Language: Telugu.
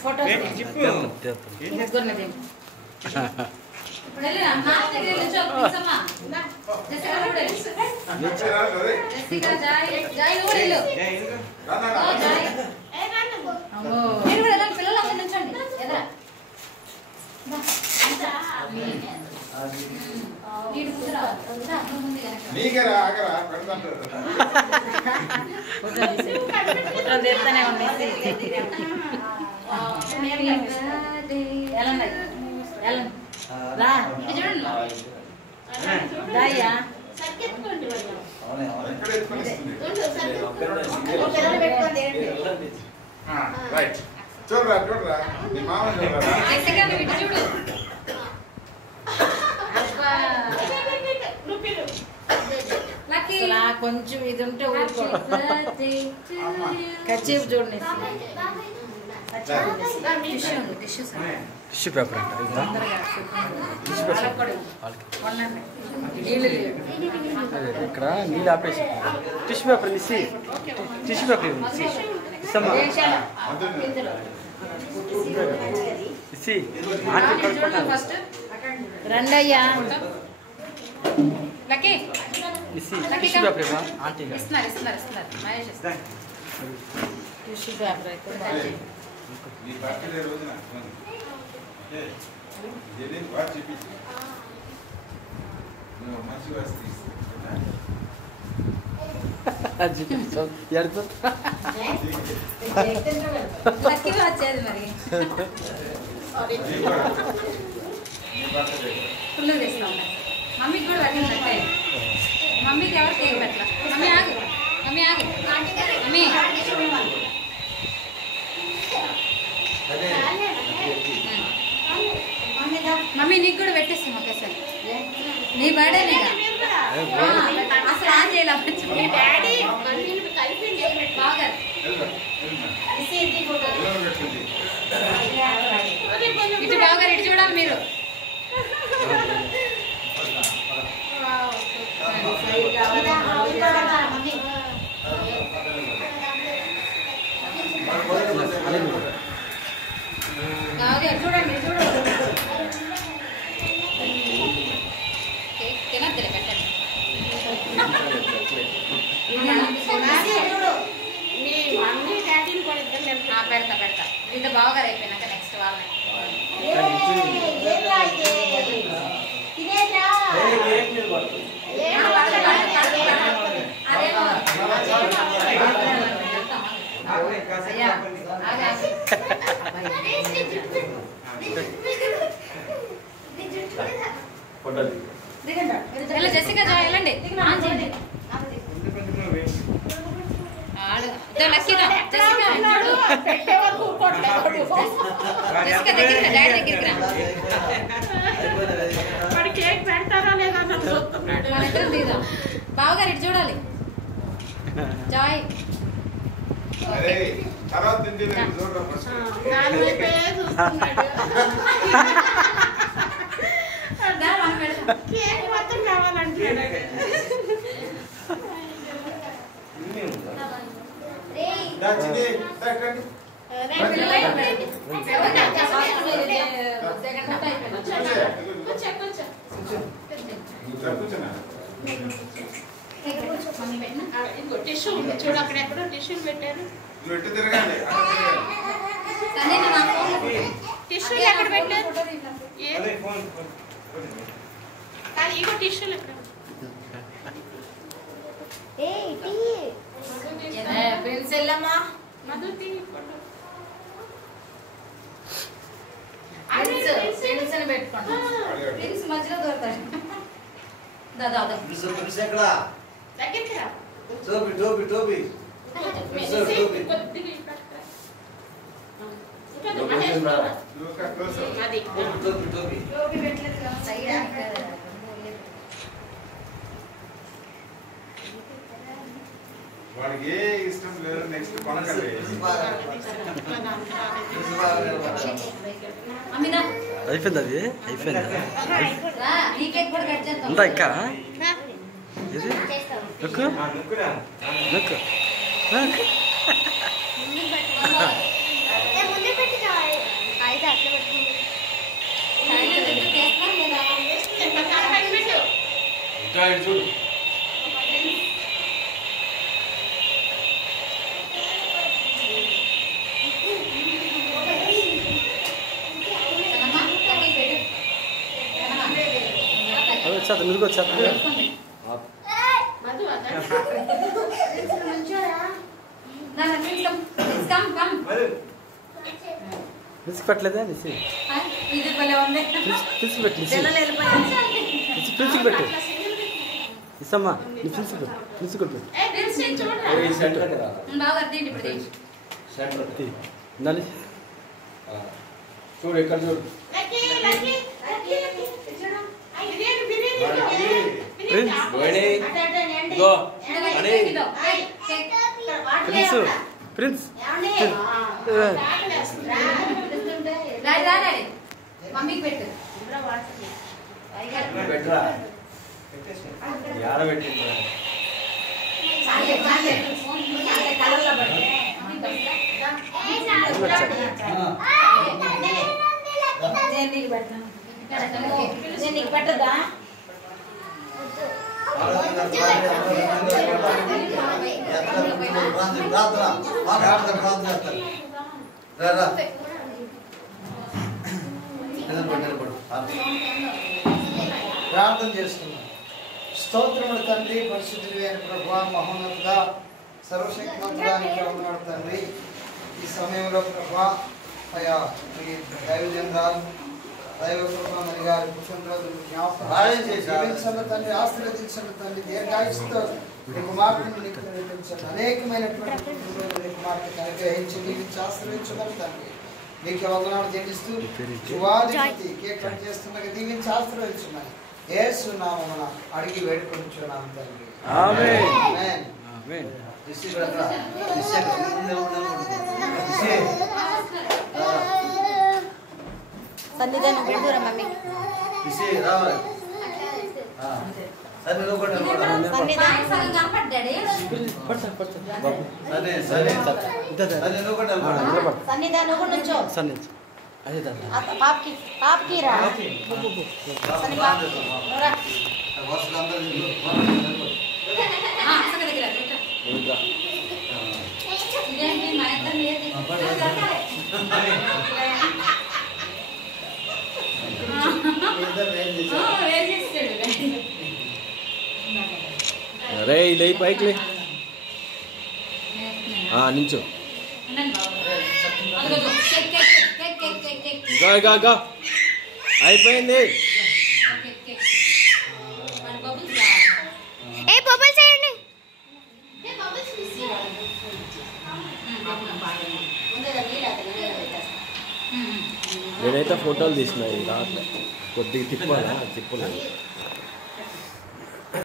फोटो देताने చూడరా చూడరా నీ మామ చూడరా కొంచెం ఇది ఉంటే కచీఫ్ చూడండి టిష్యూ పేపర్ ఇక్కడ నీళ్ళు ఆపేసి టిష్యూ పేపర్ ఇసి టిష్యూ పేపర్ ఇసి రండయ్యా tissue paper aunty tissue paper అయితే నీ బర్త్డే రోజున వాట్ చెప్పి నువ్వు మంచి వస్తే వచ్చేది మరి ఫుల్ చేస్తాం మమ్మీకి కూడా పెట్టిందంటే మమ్మీకి ఎవరు కేక్ పెట్టలా మమ్మీ ఆగు మమ్మీ ఆగు మమ్మీ మమ్మీ నీకు కూడా పెట్టేస్తాం ఒకేసారి నీ బర్త్డే అసలు ఆన్ చేయాలి బాగా ఇటు బాగా ఇటు చూడాలి మీరు చూడండి చూడండి తినద్దులే పెట్టండి పెడతా పెడతా ఇంత బాగా అయిపోయినాక నెక్స్ట్ వాళ్ళని జెసికా వెళ్ళండి లక్కీరా జెసికా దగ్గర డాడీ దగ్గరికి బావగారు ఇటు చూడాలి జాయ్ టిష్యూ చూడు అక్కడ ఎక్కడో టిష్యూలు పెట్టారు టిష్యూలు ఎక్కడ పెట్టారు కానీ ఇగో టిష్యూలు ఎక్కడ ప్రిన్స్ వెళ్ళమ్మా మధు తీ ఫోటో ప్రిన్స్ అని పెట్టుకోండి ప్రిన్స్ మధ్యలో దొరుకుతాడు దాదా దగ్గరికి రా టోపీ కొద్దిగా ఇక్కడ లూకా క్లోజ్ అది వాడికి ఏ ఇష్టం లేదు నెక్స్ట్ కొనకలే అయిపోయింది అది అయిపోయిందా చేద్దాం ఉందా ఇంకా ఇది నొక్కు నొక్కు చూడు అది వచ్చేది నువ్వు వచ్చేది మధు అదా పిలిచి పెట్టలేదా నిసి ఇది భలే ఉంది పిలిచి పెట్టు నిసి పిల్లలు వెళ్ళిపోయారు పిలిచి పెట్టు ఇసమ్మా నీ పిలిచి కొట్టు ఏ ప్రిన్స్ నేను చూడరా ఈ సెంటర్ కదా బాగా తీయండి ఇప్పుడు తీయండి సెంటర్ దాని చూడు ఇక్కడ చూడు లక్కీ లక్కీ లక్కీ చూడు బిర్యానీ బిర్యానీ ప్రిన్స్ పోయినాయి అట అట ఎండి గో ఎండి ఇదో ప్రిన్స్ ప్రిన్స్ డాడీ రా డాడీ మమ్మీకి పెట్టు పెట్టరా యాడ పెట్టింది చాలే చాలే చాలే కలర్లో పడు నేను నీకు పెట్టను నేను నీకు పెట్టదా ప్రార్థన చేస్తున్నాం. స్తోత్రములు తండ్రి, పరిశుద్ధుడు అయిన ప్రభువా, మహోన్నతుడా, సర్వశక్తిమంతుడానికి వందనాలు తండ్రి. ఈ సమయంలో ప్రభువా అయా ఈ దైవజనరాలు దైవ కృపమణి గారి పుట్టినరోజు జ్ఞాపకం జీవించండి తండ్రి, ఆశీర్వదించండి తండ్రి, దీర్ఘాయుస్తో నీ కుమార్తెను నీకు నడిపించండి. అనేకమైనటువంటి పుట్టినరోజు నీ కుమార్తెకు అనుగ్రహించి దీవించి ఆశీర్వదించమని తండ్రి నీకు వందనాలు చెల్లిస్తూ శుభాధిపతి కేక్ కట్ చేస్తుండగా దీవించి ఆశీర్వదించమని యేసు నామమున అడిగి వేడుకొంచున్నాం తండ్రి. ఆమేన్ ఆమేన్. ఆమేన్ సన్నిధానం పెడుతురా మమ్మీ సన్నిధానం కనపడ్డాడు పడతా పడతా బాబు సన్నిధానం కూడా నుంచో సన్ని అదే దాదా పాపకి రా సన్ని పాప రా అసలు దగ్గర ఇదేంటి మా ఇద్దరు ఏది వేరు చేస్తాడు రే లే పైకి లే నించో గా అయిపోయింది నేనైతే ఫోటోలు తీసినాయి రాత్రి కొద్దిగా తిప్పాలా తిప్పలేదు